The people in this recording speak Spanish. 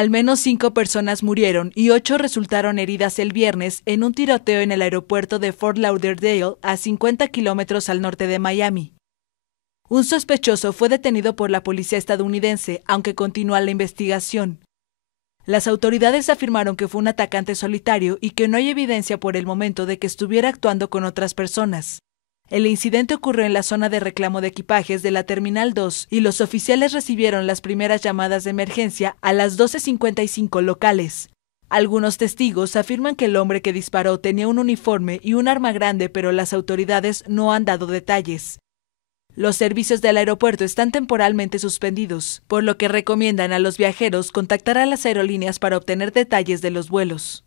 Al menos 5 personas murieron y 8 resultaron heridas el viernes en un tiroteo en el aeropuerto de Fort Lauderdale, a 50 kilómetros al norte de Miami. Un sospechoso fue detenido por la policía estadounidense, aunque continúa la investigación. Las autoridades afirmaron que fue un atacante solitario y que no hay evidencia por el momento de que estuviera actuando con otras personas. El incidente ocurrió en la zona de reclamo de equipajes de la Terminal 2 y los oficiales recibieron las primeras llamadas de emergencia a las 12:55 locales. Algunos testigos afirman que el hombre que disparó tenía un uniforme y un arma grande, pero las autoridades no han dado detalles. Los servicios del aeropuerto están temporalmente suspendidos, por lo que recomiendan a los viajeros contactar a las aerolíneas para obtener detalles de los vuelos.